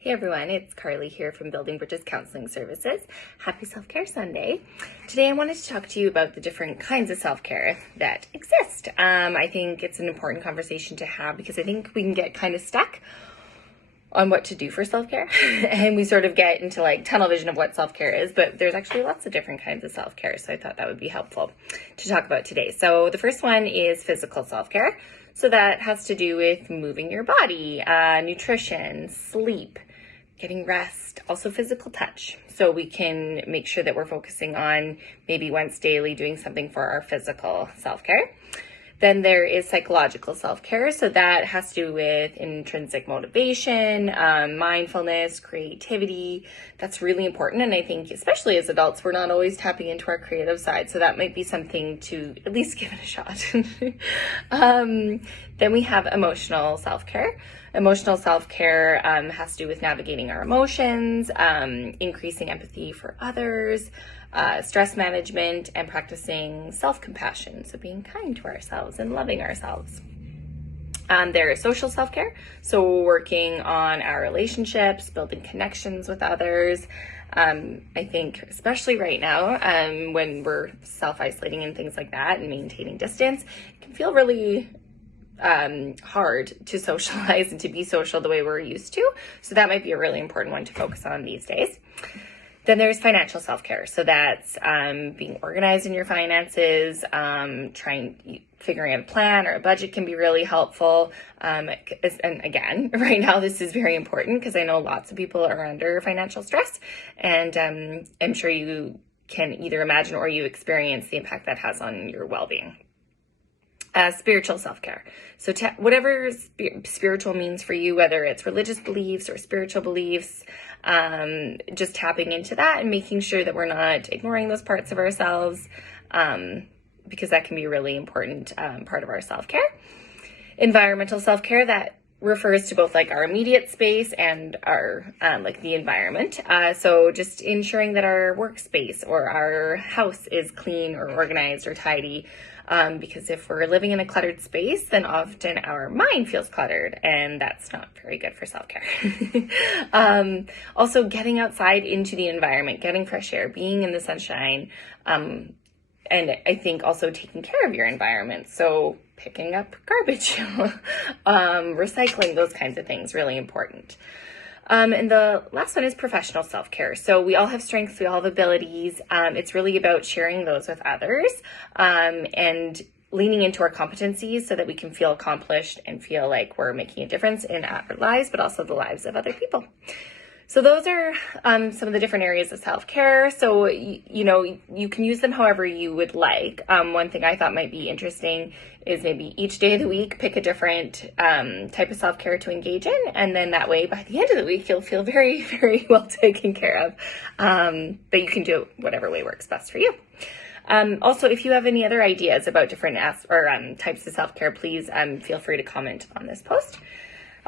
Hey everyone, it's Carly here from Building Bridges Counseling Services. Happy Self-Care Sunday. Today I wanted to talk to you about the different kinds of self-care that exist. I think it's an important conversation to have because I think we can get kind of stuck on what to do for self-care and we sort of get into like tunnel vision of what self-care is, but there's actually lots of different kinds of self-care, so I thought that would be helpful to talk about today. So the first one is physical self-care. So that has to do with moving your body, nutrition, sleep, getting rest, also physical touch. So we can make sure that we're focusing on maybe once daily doing something for our physical self-care. Then there is psychological self-care. So that has to do with intrinsic motivation, mindfulness, creativity. That's really important. And I think especially as adults, we're not always tapping into our creative side. So that might be something to at least give it a shot. Then we have emotional self-care. Emotional self-care has to do with navigating our emotions, increasing empathy for others, stress management, and practicing self-compassion, so being kind to ourselves and loving ourselves. There is social self-care, so working on our relationships, building connections with others. I think especially right now, when we're self-isolating and things like that and maintaining distance, it can feel really hard to socialize and to be social the way we're used to. So that might be a really important one to focus on these days. Then there's financial self-care. So that's being organized in your finances, figuring out a plan or a budget can be really helpful. And again, right now this is very important because I know lots of people are under financial stress, and I'm sure you can either imagine or you experience the impact that has on your well-being. Spiritual self-care. So whatever spiritual means for you, whether it's religious beliefs or spiritual beliefs, just tapping into that and making sure that we're not ignoring those parts of ourselves, because that can be a really important part of our self-care. Environmental self-care, that refers to both like our immediate space and our like the environment. So just ensuring that our workspace or our house is clean or organized or tidy. Because if we're living in a cluttered space, then often our mind feels cluttered, and that's not very good for self-care. Also getting outside into the environment, getting fresh air, being in the sunshine, and I think also taking care of your environment. So picking up garbage, recycling, those kinds of things, really important. And the last one is professional self-care. So we all have strengths, we all have abilities. It's really about sharing those with others, and leaning into our competencies so that we can feel accomplished and feel like we're making a difference in our lives, but also the lives of other people. So those are some of the different areas of self-care. So, you can use them however you would like. One thing I thought might be interesting is maybe each day of the week, pick a different type of self-care to engage in. And then that way, by the end of the week, you'll feel very, very well taken care of. But you can do it whatever way works best for you. Also, if you have any other ideas about different types of self-care, please feel free to comment on this post.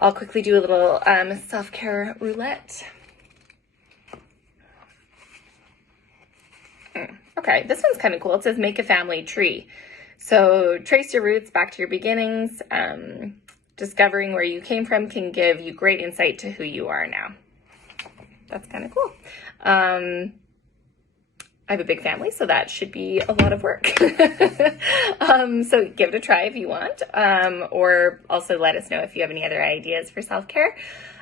I'll quickly do a little self-care roulette. Okay, this one's kind of cool. It says make a family tree. So trace your roots back to your beginnings. Discovering where you came from can give you great insight to who you are now. That's kind of cool. I have a big family, so that should be a lot of work. So give it a try if you want, or also let us know if you have any other ideas for self-care.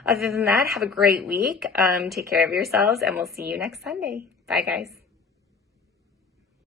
Other than that, have a great week. Take care of yourselves, and we'll see you next Sunday. Bye, guys.